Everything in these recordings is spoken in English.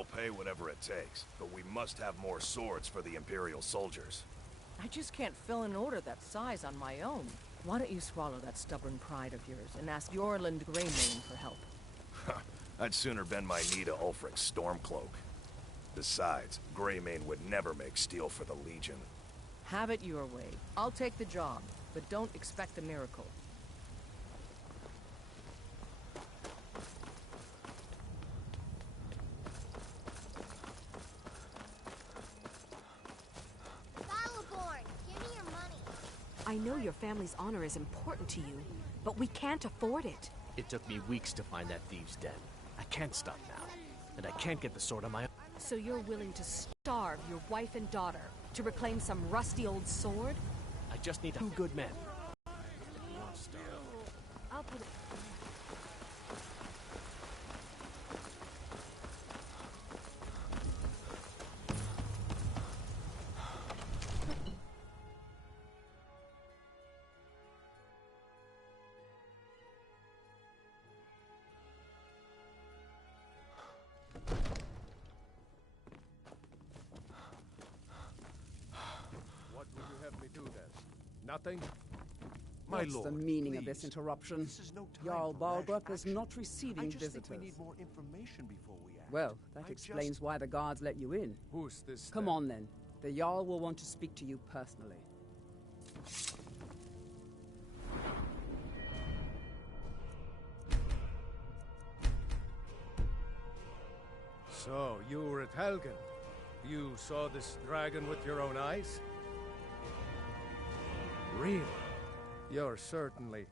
We'll pay whatever it takes, but we must have more swords for the Imperial soldiers. I just can't fill an order that size on my own. Why don't you swallow that stubborn pride of yours and ask Yorland Greymane for help? I'd sooner bend my knee to Ulfric's Stormcloak. Besides, Greymane would never make steel for the Legion. Have it your way. I'll take the job, but don't expect a miracle. I know your family's honor is important to you, but we can't afford it. It took me weeks to find that thieves' den. I can't stop now, and I can't get the sword on my own. So you're willing to starve your wife and daughter to reclaim some rusty old sword? I just need 2 good men. I'll put it... What would you have me do then? Nothing? My What's lord, the meaning of please. this interruption? This is no time Jarl for rash Balgruuf is action. not receiving I just visitors. think we need more information before we act. Well, that I explains just- why the guards let you in. Who's this Come then? on then. The Jarl will want to speak to you personally. So, you were at Helgen. You saw this dragon with your own eyes? Really? You're certainly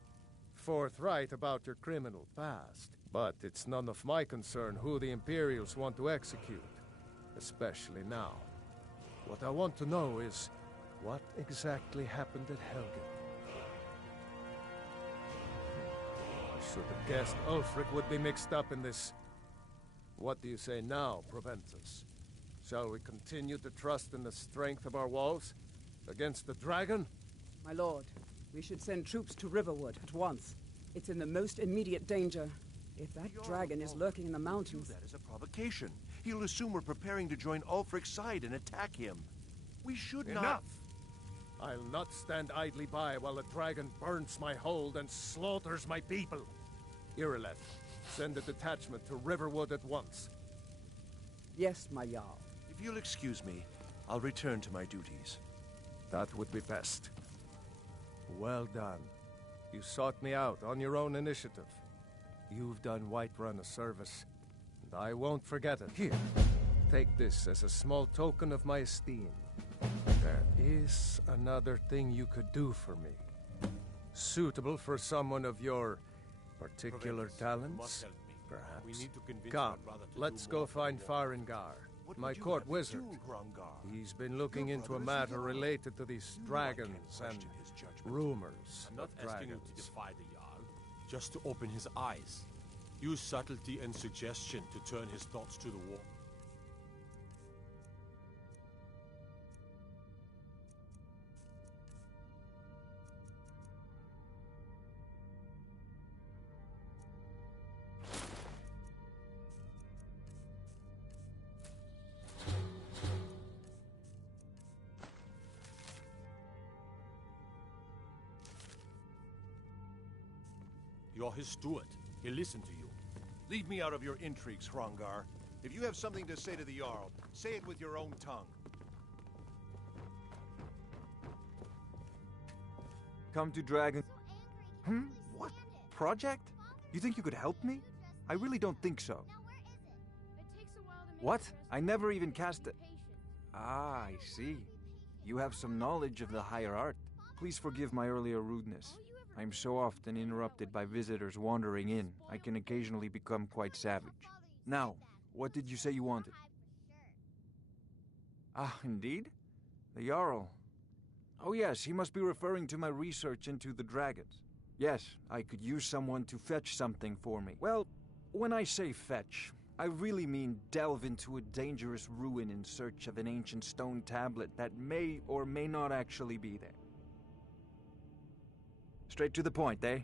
forthright about your criminal past. But it's none of my concern who the Imperials want to execute. Especially now. What I want to know is, what exactly happened at Helgen? I should have guessed Ulfric would be mixed up in this. What do you say now, Proventus? Shall we continue to trust in the strength of our walls? Against the dragon? My lord, we should send troops to Riverwood at once. It's in the most immediate danger. If that dragon is lurking in the mountains... Do that as a provocation. He'll assume we're preparing to join Ulfric's side and attack him. We should not... Enough! I'll not stand idly by while the dragon burns my hold and slaughters my people. Irileth, send a detachment to Riverwood at once. Yes, my Jarl. If you'll excuse me, I'll return to my duties. That would be best. Well done. You sought me out on your own initiative. You've done Whiterun a service, and I won't forget it. Here, take this as a small token of my esteem. There is another thing you could do for me. Suitable for someone of your particular talents, perhaps. Come, let's go find Farengar, my court wizard. He's been looking into a matter related to these dragons and rumors I'm not of asking you dragons. to defy the Jarl, just to open his eyes. Use subtlety and suggestion to turn his thoughts to the wall. You're his steward. He'll listen to you. Leave me out of your intrigues, Hrongar. If you have something to say to the Jarl, say it with your own tongue. Come to Dragon... What? Project? You think you could help me? I really don't think so. What? I never even cast it. Ah, I see. You have some knowledge of the higher art. Please forgive my earlier rudeness. I'm so often interrupted by visitors wandering in, I can occasionally become quite savage. Now, what did you say you wanted? Ah, indeed? The Jarl. Oh yes, he must be referring to my research into the dragons. Yes, I could use someone to fetch something for me. Well, when I say fetch, I really mean delve into a dangerous ruin in search of an ancient stone tablet that may or may not actually be there. Straight to the point, eh?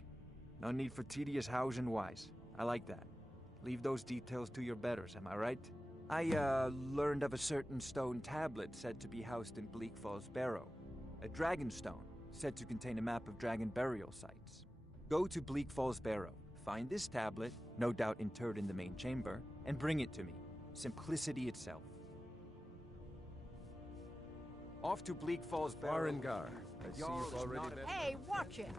No need for tedious hows and whys. I like that. Leave those details to your betters, am I right? I learned of a certain stone tablet said to be housed in Bleak Falls Barrow. A dragon stone, said to contain a map of dragon burial sites. Go to Bleak Falls Barrow, find this tablet, no doubt interred in the main chamber, and bring it to me. Simplicity itself. Off to Bleak Falls Barrow. Farengar, I see Jarl you've is already not met... Hey, watch it!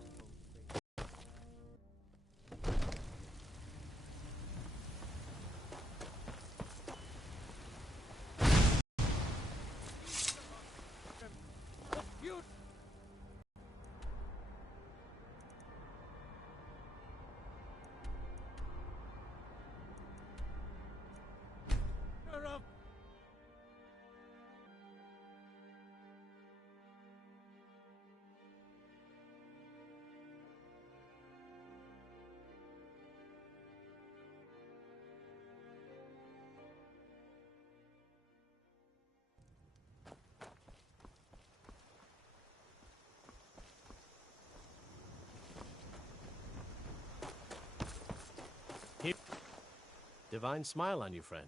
Divine smile on you, friend.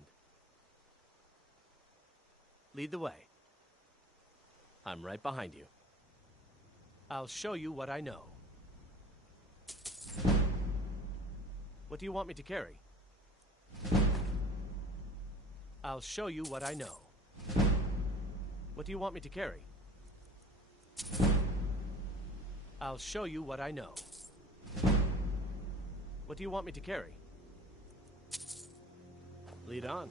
Lead the way. I'm right behind you. I'll show you what I know. What do you want me to carry? I'll show you what I know. What do you want me to carry? I'll show you what I know. What do you want me to carry? Lead on.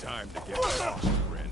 Time to get lost, friend.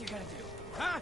you gonna do? Huh?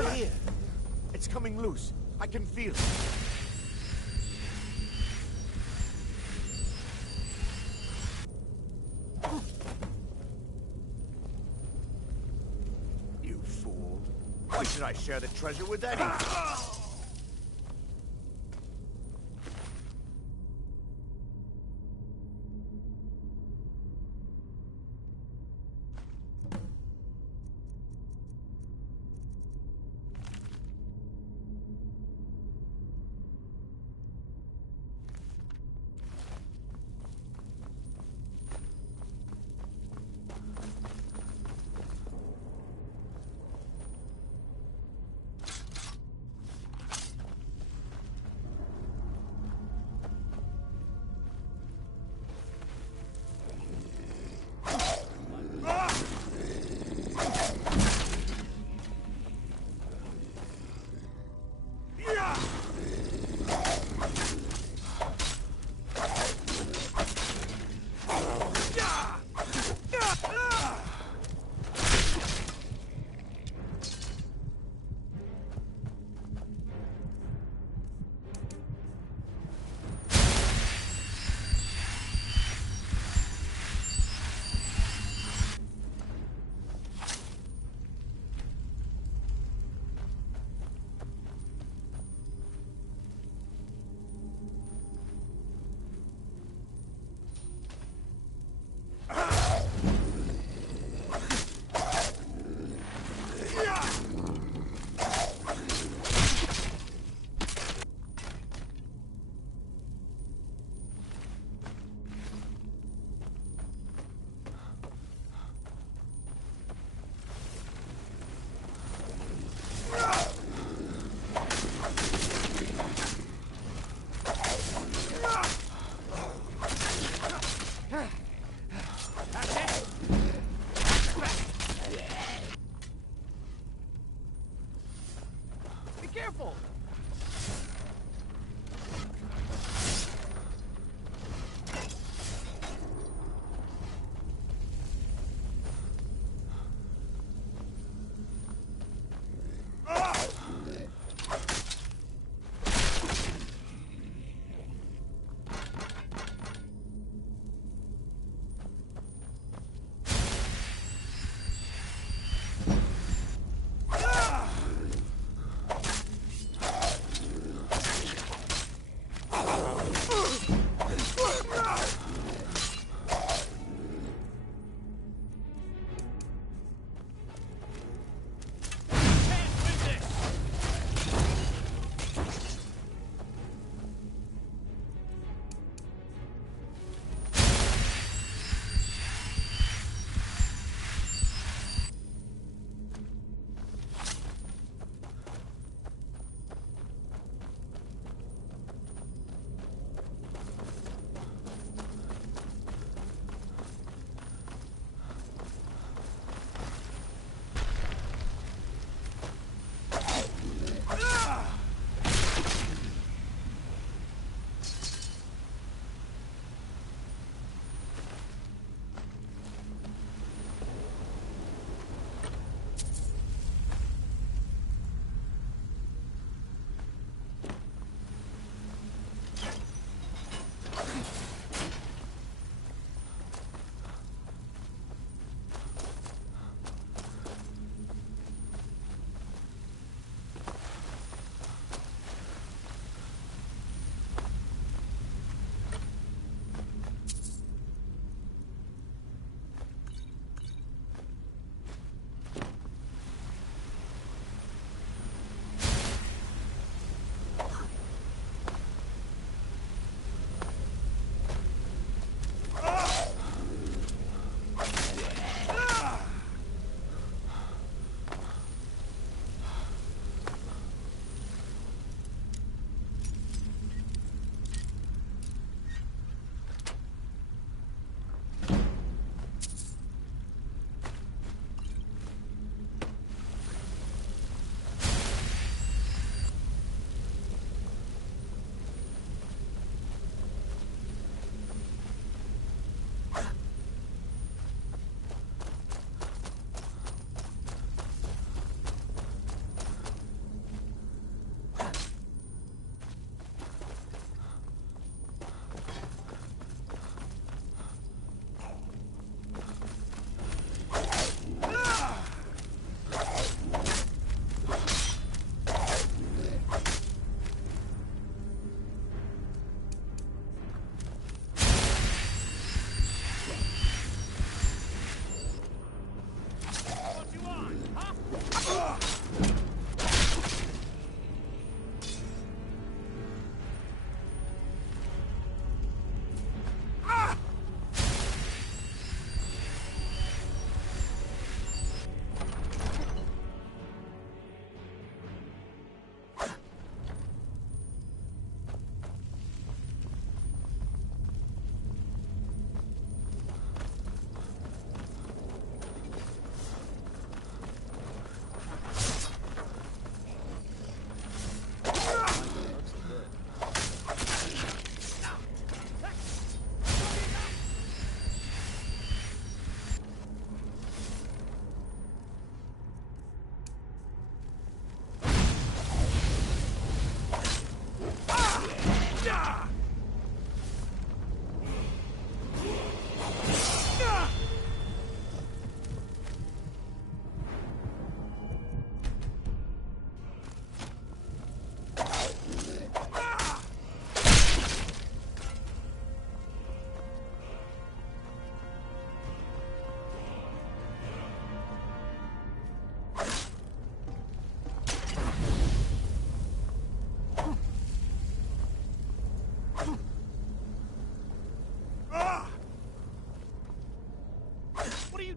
Over here. It's coming loose. I can feel it. You fool. Why should I share the treasure with anyone?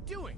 doing?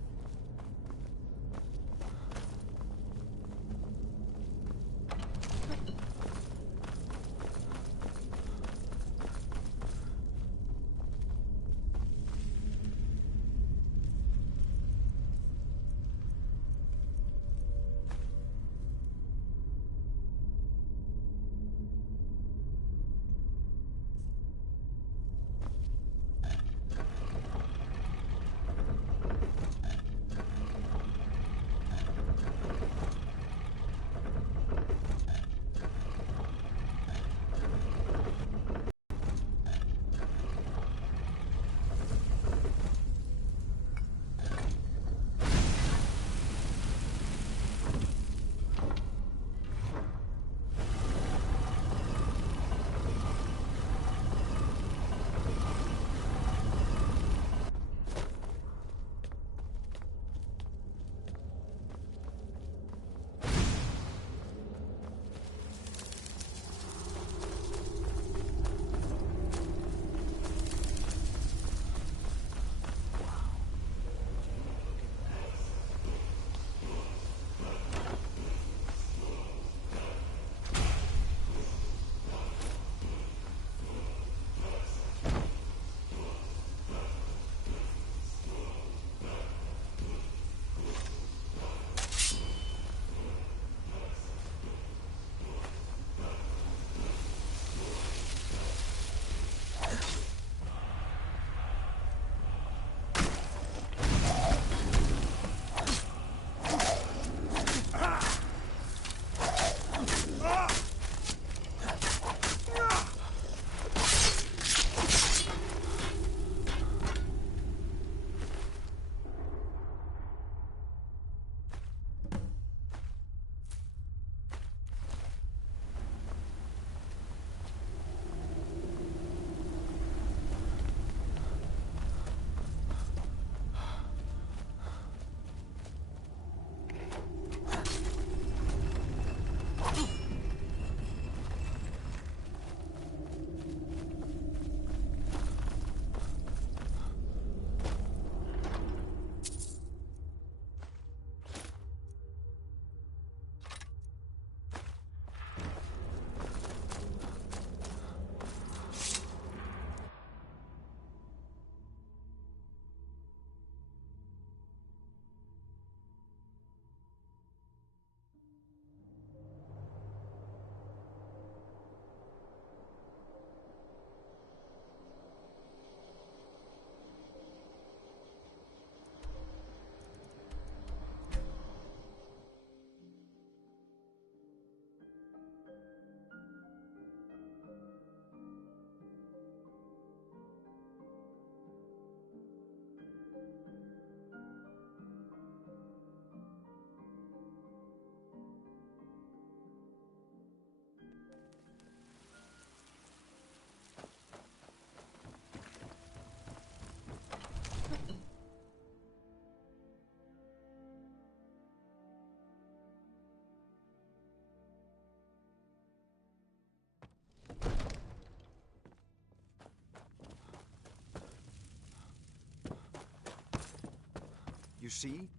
You see?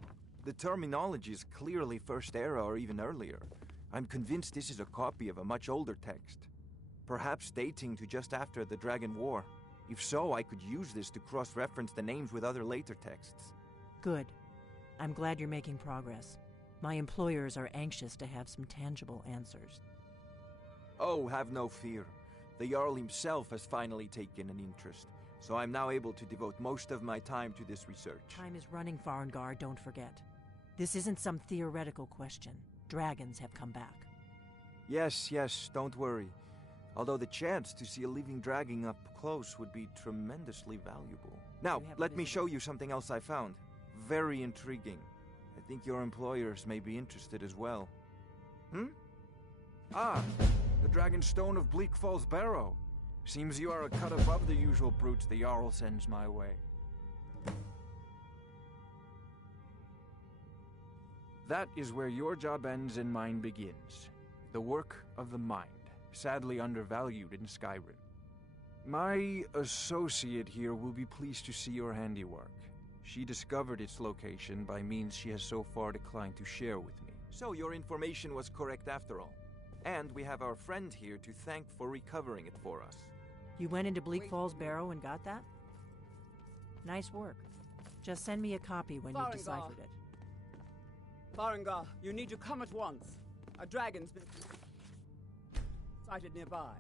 The terminology is clearly First Era or even earlier. I'm convinced this is a copy of a much older text. Perhaps dating to just after the Dragon War. If so, I could use this to cross-reference the names with other later texts. Good. I'm glad you're making progress. My employers are anxious to have some tangible answers. Oh, have no fear. The Jarl himself has finally taken an interest, so I'm now able to devote most of my time to this research. Time is running, Farengar, don't forget. This isn't some theoretical question. Dragons have come back. Yes, don't worry. Although the chance to see a living dragon up close would be tremendously valuable. Now, let me show you something else I found. Very intriguing. I think your employers may be interested as well. Ah, the Dragon Stone of Bleak Falls Barrow. Seems you are a cut above the usual brutes the Jarl sends my way. That is where your job ends and mine begins. The work of the mind, sadly undervalued in Skyrim. My associate here will be pleased to see your handiwork. She discovered its location by means she has so far declined to share with me. So your information was correct after all. And we have our friend here to thank for recovering it for us. You went into Bleak Falls Barrow and got that? Nice work. Just send me a copy when you've deciphered it. Farengar, you need to come at once. A dragon's been sighted nearby.